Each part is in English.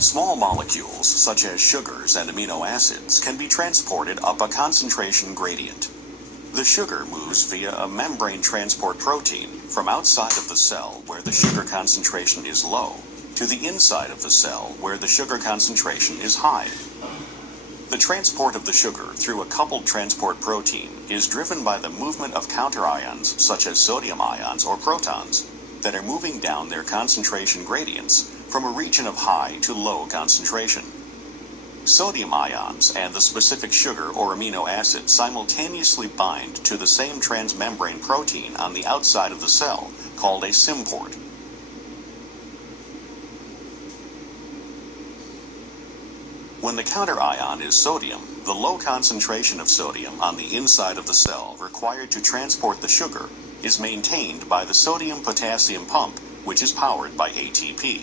Small molecules, such as sugars and amino acids, can be transported up a concentration gradient. The sugar moves via a membrane transport protein from outside of the cell where the sugar concentration is low to the inside of the cell where the sugar concentration is high. The transport of the sugar through a coupled transport protein is driven by the movement of counterions such as sodium ions or protons that are moving down their concentration gradients from a region of high to low concentration. Sodium ions and the specific sugar or amino acid simultaneously bind to the same transmembrane protein on the outside of the cell, called a symport. When the counterion is sodium, the low concentration of sodium on the inside of the cell required to transport the sugar is maintained by the sodium-potassium pump, which is powered by ATP.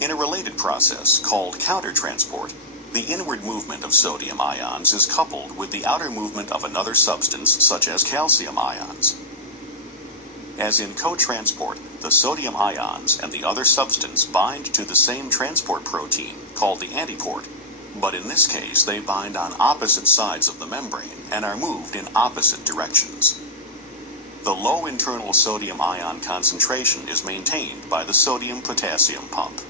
In a related process called countertransport, the inward movement of sodium ions is coupled with the outer movement of another substance such as calcium ions. As in cotransport, the sodium ions and the other substance bind to the same transport protein called the antiport, but in this case they bind on opposite sides of the membrane and are moved in opposite directions. The low internal sodium ion concentration is maintained by the sodium-potassium pump.